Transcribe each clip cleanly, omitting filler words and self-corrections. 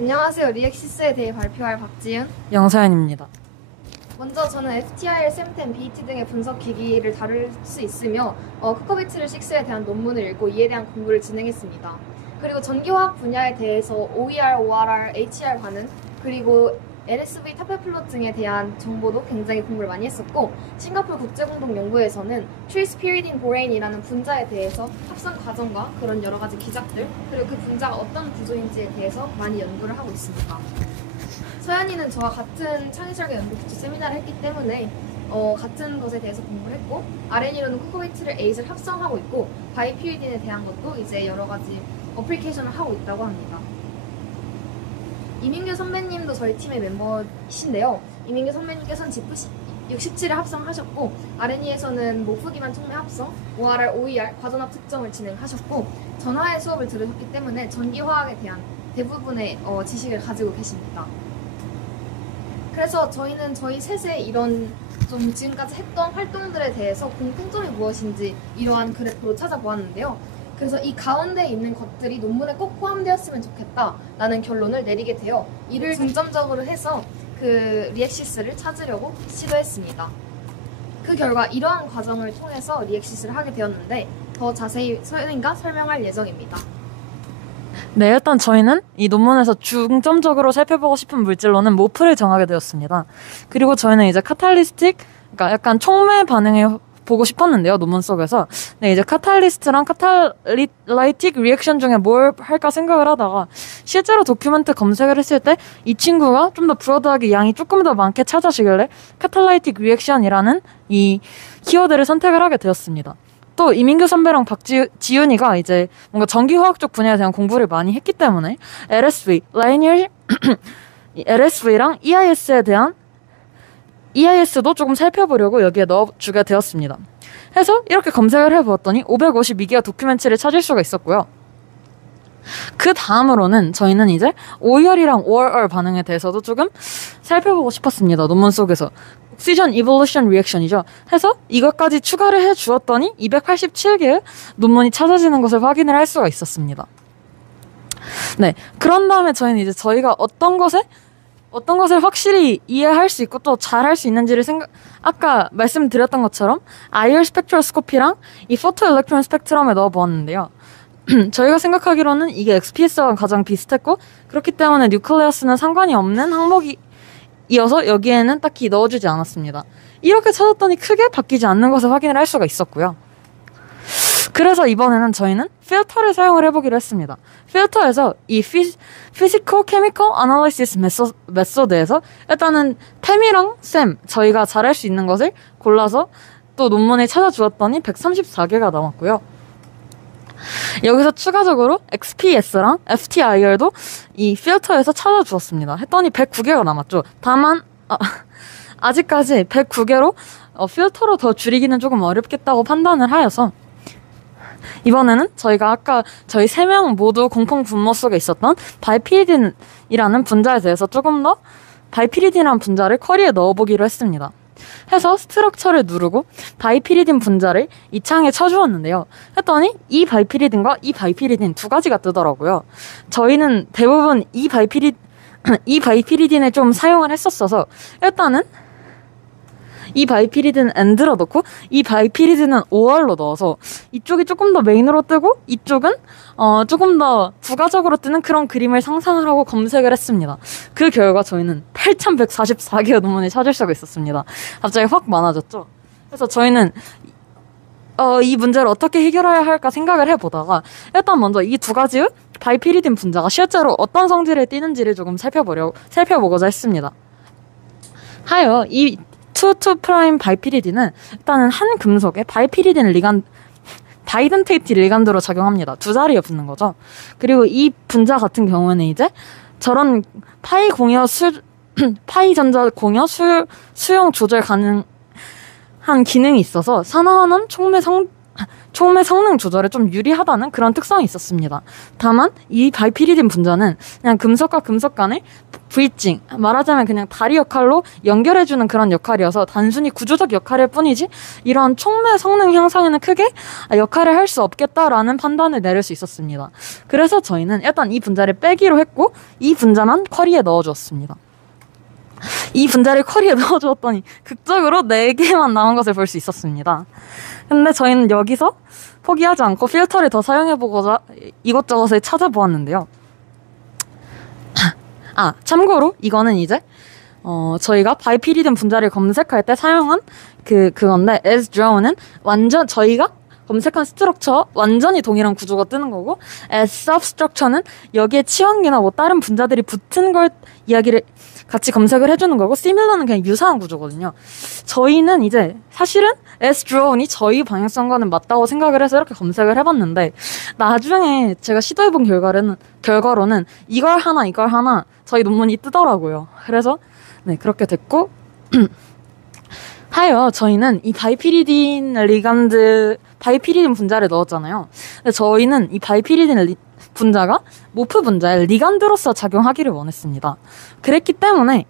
안녕하세요. 리액시스에 대해 발표할 박지은. 영사연입니다. 먼저 저는 FTIR, 샘10, BET 등의 분석 기기를 다룰 수 있으며 쿠커비트를 6에 대한 논문을 읽고 이에 대한 공부를 진행했습니다. 그리고 전기화학 분야에 대해서 OER, ORR, HER 반응, 그리고 LSV 타페플롯 등에 대한 정보도 굉장히 공부를 많이 했었고, 싱가포르 국제공동연구에서는 트리스피리딘 보레인이라는 분자에 대해서 합성 과정과 그런 여러 가지 기작들, 그리고 그 분자가 어떤 구조인지에 대해서 많이 연구를 하고 있습니다. 서연이는 저와 같은 창의설계 연구 기초 세미나를 했기 때문에 같은 것에 대해서 공부를 했고, RNA로는 쿠커비트를 8을 합성하고 있고, 바이피리딘에 대한 것도 이제 여러 가지 어플리케이션을 하고 있다고 합니다. 이민규 선배님도 저희 팀의 멤버이신데요. 이민규 선배님께서는 GP67을 합성하셨고, RNA에서는 모프기만 촉매 합성, ORR, OER, 과전압 특정을 진행하셨고, 전화의 수업을 들으셨기 때문에 전기화학에 대한 대부분의 지식을 가지고 계십니다. 그래서 저희는 저희 셋의 이런 좀 지금까지 했던 활동들에 대해서 공통점이 무엇인지 이러한 그래프로 찾아보았는데요. 그래서 이 가운데 있는 것들이 논문에 꼭 포함되었으면 좋겠다라는 결론을 내리게 되어 이를 중점적으로 해서 그 리액시스를 찾으려고 시도했습니다. 그 결과 이러한 과정을 통해서 리액시스를 하게 되었는데 더 자세히 서연이가 설명할 예정입니다. 네, 일단 저희는 이 논문에서 중점적으로 살펴보고 싶은 물질로는 모프를 정하게 되었습니다. 그리고 저희는 이제 카탈리스틱, 그러니까 약간 촉매 반응을 보고 싶었는데요, 논문 속에서. 네, 이제 카탈리스트랑 카탈라이틱 리액션 중에 뭘 할까 생각을 하다가 실제로 도큐멘트 검색을 했을 때 이 친구가 좀 더 브로드하게 양이 조금 더 많게 찾아지길래 카탈라이틱 리액션이라는 이 키워드를 선택을 하게 되었습니다. 또 이민규 선배랑 박지윤이가 이제 뭔가 전기화학 쪽 분야에 대한 공부를 많이 했기 때문에 LSV, 라이니얼 LSV랑 EIS에 대한 EIS도 조금 살펴보려고 여기에 넣어주게 되었습니다. 해서 이렇게 검색을 해보았더니 552개의 도큐멘터리를 찾을 수가 있었고요. 그 다음으로는 저희는 이제 OER이랑 ORR 반응에 대해서도 조금 살펴보고 싶었습니다. 논문 속에서. Oxygen Evolution Reaction이죠. 해서 이것까지 추가를 해주었더니 287개의 논문이 찾아지는 것을 확인을 할 수가 있었습니다. 네, 그런 다음에 저희는 이제 저희가 어떤 것을 확실히 이해할 수 있고 또 잘할 수 있는지를 아까 말씀드렸던 것처럼 IR 스펙트로스코피랑 이 포토 일렉트론 스펙트럼에 넣어보았는데요. 저희가 생각하기로는 이게 XPS와 가장 비슷했고 그렇기 때문에 뉴클레어스는 상관이 없는 항목이어서 여기에는 딱히 넣어주지 않았습니다. 이렇게 찾았더니 크게 바뀌지 않는 것을 확인을 할 수가 있었고요. 그래서 이번에는 저희는 필터를 사용을 해보기로 했습니다. 필터에서 이 Physical Chemical Analysis Method에서 일단은 템이랑 쌤 저희가 잘할 수 있는 것을 골라서 또 논문에 찾아주었더니 134개가 남았고요. 여기서 추가적으로 XPS랑 FTIR도 이 필터에서 찾아주었습니다. 했더니 109개가 남았죠. 다만 아직까지 109개로 필터로 더 줄이기는 조금 어렵겠다고 판단을 하여서 이번에는 저희가 아까 저희 3명 모두 공통 분모 속에 있었던 바이피리딘이라는 분자에 대해서 조금 더 바이피리딘이라는 분자를 쿼리에 넣어보기로 했습니다. 해서 스트럭처를 누르고 바이피리딘 분자를 이 창에 쳐주었는데요. 했더니 이 바이피리딘과 이 바이피리딘 두 가지가 뜨더라고요. 저희는 대부분 이 바이피리딘을 좀 사용을 했었어서 일단은 이 바이피리딘은 엔드로 넣고 이 바이피리딘은 OR로 넣어서 이쪽이 조금 더 메인으로 뜨고 이쪽은 조금 더 부가적으로 뜨는 그런 그림을 상상을 하고 검색을 했습니다. 그 결과 저희는 8144개의 논문을 찾을 수가 있었습니다. 갑자기 확 많아졌죠. 그래서 저희는 이 문제를 어떻게 해결해야 할까 생각을 해보다가 일단 먼저 이 두 가지의 바이피리딘 분자가 실제로 어떤 성질을 띠는지를 조금 살펴보고자 했습니다. 하여 이 2,2' 바이피리딘은 일단은 한 금속에 바이덴테이트 리간드로 작용합니다. 두 자리에 붙는 거죠. 그리고 이 분자 같은 경우에는 이제 저런 파이 전자 공여 수용 조절 가능한 기능이 있어서 산화환원 촉매 성능 조절에 좀 유리하다는 그런 특성이 있었습니다. 다만 이 바이피리딘 분자는 그냥 금속과 금속 간의 브릿징, 말하자면 그냥 다리 역할로 연결해주는 그런 역할이어서 단순히 구조적 역할일 뿐이지 이러한 촉매 성능 향상에는 크게 역할을 할 수 없겠다라는 판단을 내릴 수 있었습니다. 그래서 저희는 일단 이 분자를 빼기로 했고 이 분자만 쿼리에 넣어주었습니다. 이 분자를 쿼리에 넣어주었더니 극적으로 4개만 남은 것을 볼 수 있었습니다. 근데 저희는 여기서 포기하지 않고 필터를 더 사용해보고자 이것저것을 찾아보았는데요. 참고로 이거는 이제 저희가 바이피리딘 분자를 검색할 때 사용한 그건데 as drawn은 완전 저희가 검색한 스트럭처 완전히 동일한 구조가 뜨는 거고 as substructure는 여기에 치환기나 뭐 다른 분자들이 붙은 걸 이야기를 같이 검색을 해주는 거고 similar는 그냥 유사한 구조거든요. 저희는 이제 사실은 as drawn이 저희 방향성과는 맞다고 생각을 해서 이렇게 검색을 해봤는데 나중에 제가 시도해본 결과로는 이걸 하나 저희 논문이 뜨더라고요. 그래서 네 그렇게 됐고 하여 저희는 이 바이피리딘 분자를 넣었잖아요. 근데 저희는 이 바이피리딘 분자가 모프 분자의 리간드로서 작용하기를 원했습니다. 그랬기 때문에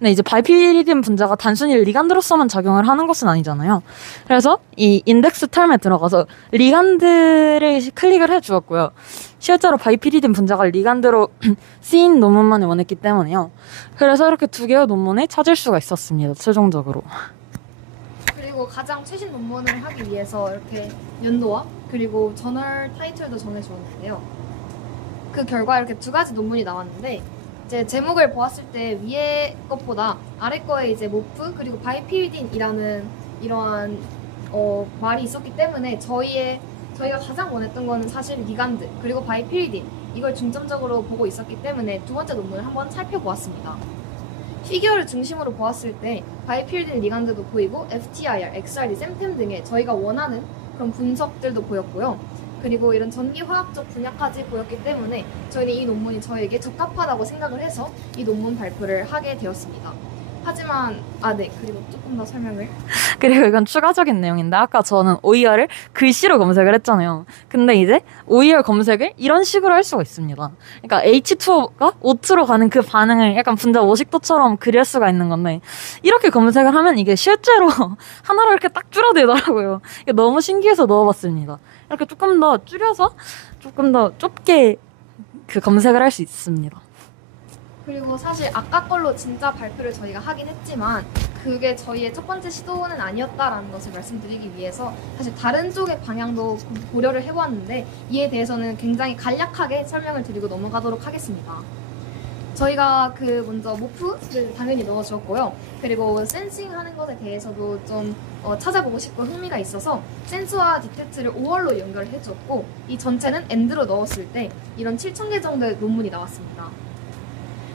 네, 이제 바이피리딘 분자가 단순히 리간드로서만 작용을 하는 것은 아니잖아요. 그래서 이 인덱스 텀에 들어가서 리간드를 클릭을 해주었고요. 실제로 바이피리딘 분자가 리간드로 쓰인 논문만을 원했기 때문에요. 그래서 이렇게 2개의 논문을 찾을 수가 있었습니다. 최종적으로. 그리고 가장 최신 논문을 하기 위해서 이렇게 연도와 그리고 저널 타이틀도 정해주었는데요. 그 결과 이렇게 2가지 논문이 나왔는데 이제 제목을 보았을 때 위에 것보다 아래 거에 이제 모프 그리고 바이피리딘이라는 이러한 말이 있었기 때문에 저희가 가장 원했던 거는 사실 리간드 그리고 바이피리딘 이걸 중점적으로 보고 있었기 때문에 2번째 논문을 한번 살펴보았습니다. 피규어를 중심으로 보았을 때 바이피리딘 리간드도 보이고 FTIR, XRD, 샘템 등의 저희가 원하는 그런 분석들도 보였고요. 그리고 이런 전기화학적 분야까지 보였기 때문에 저희는 이 논문이 저에게 적합하다고 생각을 해서 이 논문 발표를 하게 되었습니다. 하지만 네 그리고 조금 더 설명을 그리고 이건 추가적인 내용인데 아까 저는 OER을 글씨로 검색을 했잖아요. 근데 이제 OER 검색을 이런 식으로 할 수가 있습니다. 그러니까 H2O가 O2로 가는 그 반응을 약간 분자 오식도처럼 그릴 수가 있는 건데 이렇게 검색을 하면 이게 실제로 하나로 이렇게 딱 줄어들더라고요. 이게 너무 신기해서 넣어봤습니다. 이렇게 조금 더 줄여서 조금 더 좁게 그 검색을 할 수 있습니다. 그리고 사실 아까 걸로 진짜 발표를 저희가 하긴 했지만 그게 저희의 첫 번째 시도는 아니었다라는 것을 말씀드리기 위해서 사실 다른 쪽의 방향도 고려를 해보았는데 이에 대해서는 굉장히 간략하게 설명을 드리고 넘어가도록 하겠습니다. 저희가 먼저 모프를 당연히 넣어주었고요. 그리고 센싱하는 것에 대해서도 좀 찾아보고 싶고 흥미가 있어서 센스와 디텍트를 5월로 연결을 해주었고 이 전체는 엔드로 넣었을 때 이런 7,000개 정도의 논문이 나왔습니다.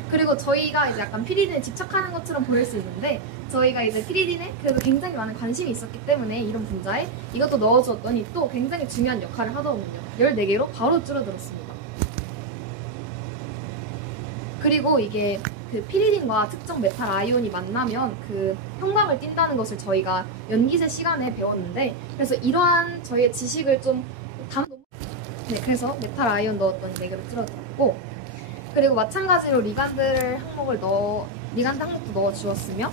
그리고 저희가 이제 약간 피리딘에 집착하는 것처럼 보일 수 있는데 저희가 이제 피리딘에 그래도 굉장히 많은 관심이 있었기 때문에 이런 분자에 이것도 넣어주었더니 또 굉장히 중요한 역할을 하더군요. 14개로 바로 줄어들었습니다. 그리고 이게 그 피리딘과 특정 메탈 아이온이 만나면 그 형광을 띈다는 것을 저희가 연기세 시간에 배웠는데 그래서 이러한 저희의 지식을 좀 그래서 메탈 아이온 넣었더니 4개로 줄어들었고 그리고 마찬가지로 리간드 항목도 넣어주었으며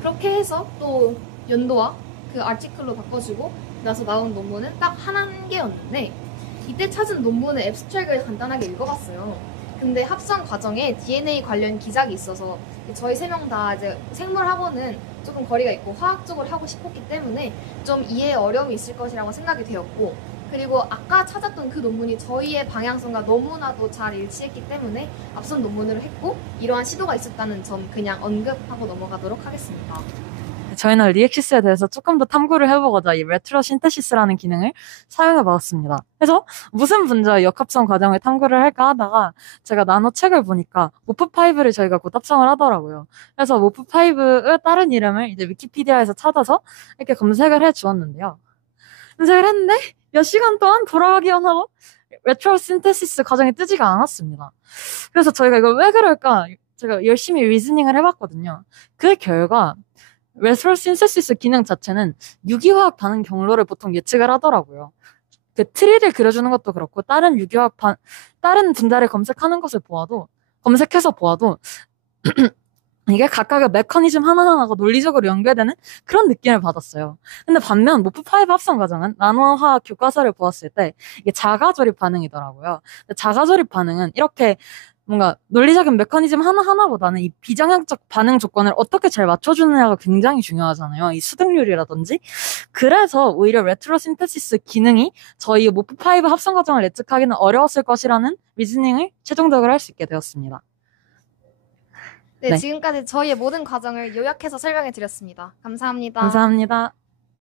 그렇게 해서 또 연도와 그 아티클로 바꿔주고 나서 나온 논문은 딱 한 개였는데 이때 찾은 논문의 앱스트랙을 간단하게 읽어봤어요. 근데 합성 과정에 DNA 관련 기작이 있어서 저희 3명 다 이제 생물하고는 조금 거리가 있고 화학적으로 하고 싶었기 때문에 좀 이해에 어려움이 있을 것이라고 생각이 되었고 그리고 아까 찾았던 그 논문이 저희의 방향성과 너무나도 잘 일치했기 때문에 앞선 논문으로 했고 이러한 시도가 있었다는 점 그냥 언급하고 넘어가도록 하겠습니다. 저희는 리액시스에 대해서 조금 더 탐구를 해보고자 이 레트로 신테시스라는 기능을 사용해봤습니다. 그래서 무슨 분자의 역합성 과정을 탐구를 할까 하다가 제가 나노 책을 보니까 모프5를 저희가 곧 합성을 하더라고요. 그래서 모프5의 다른 이름을 이제 위키피디아에서 찾아서 이렇게 검색을 해주었는데요. 검색을 했는데 몇 시간 동안 돌아가기만 하고 레트로 신테시스 과정이 뜨지가 않았습니다. 그래서 저희가 이걸 왜 그럴까 제가 열심히 리즈닝을 해봤거든요. 그 결과 레트로신세시스 기능 자체는 유기화학 반응 경로를 보통 예측을 하더라고요. 그 트리를 그려주는 것도 그렇고 다른 분자를 검색해서 보아도 이게 각각의 메커니즘 하나하나가 논리적으로 연결되는 그런 느낌을 받았어요. 근데 반면 모프5 합성 과정은 나노화학 교과서를 보았을 때 이게 자가조립 반응이더라고요. 근데 자가조립 반응은 이렇게 뭔가 논리적인 메커니즘 하나하나보다는 이 비정형적 반응 조건을 어떻게 잘 맞춰주느냐가 굉장히 중요하잖아요. 이 수득률이라든지. 그래서 오히려 레트로신테시스 기능이 저희 모프5 합성 과정을 예측하기는 어려웠을 것이라는 리즈닝을 최종적으로 할 수 있게 되었습니다. 네, 네. 지금까지 저희의 모든 과정을 요약해서 설명해 드렸습니다. 감사합니다. 감사합니다.